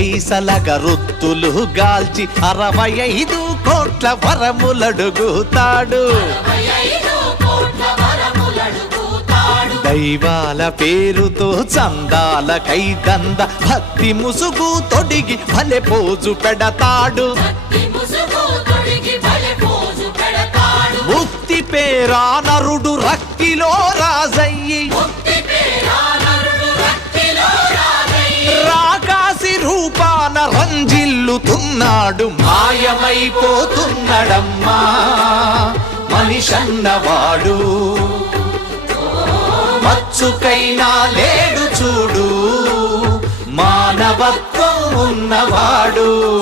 పైసల గరుత్తులు గాల్చి అరవై ఐదు కోట్ల వరములడుగుతాడు దైవాల పేరుతో చందాల కైదంద భక్తి ముసుగు తొడిగి భలే పోజు పెడతాడు. ముక్తి పేరా నరుడు రక్తిలో రాజయ్యి. తేలుతున్నాడు మాయమైపోతున్నడమ్మా. మనిషన్నవాడు. మచ్చుకైనా లేడు చూడు. మానవత్వం ఉన్నవాడు.